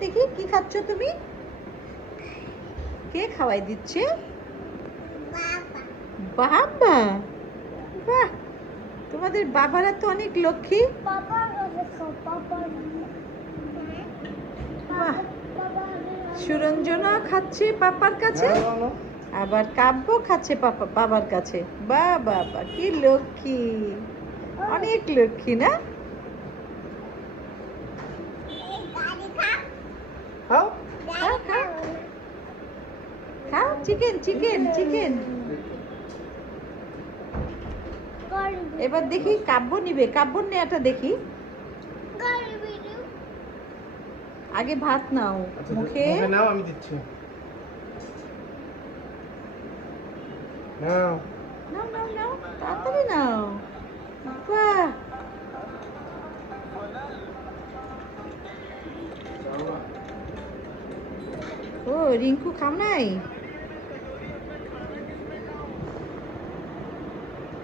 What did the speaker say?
দেখি কি খাচ্ছ তুমি? কে খাওয়াই দিচ্ছে? বাবা। বাহ, তোমাদের বাবারা তো অনেক লক্ষ্মী। বাহ, সুরঞ্জনা খাচ্ছে পাপার কাছে, আবার কাব্য খাচ্ছে বাবার কাছে। বাহ বাবা, কি লক্ষ্মী, অনেক লক্ষ্মী না? খাও খাও খাও, চিকেন চিকেন চিকেন। এবার দেখি কাব্য নিবে, কাব্যর নেয়াটা দেখি। আগে ভাত নাও, মুখে নাও, আমি দিচ্ছি। নাও নাও নাও নাও, তাড়াতাড়ি নাও। বাহ, ও রিঙ্কু খাও নাই?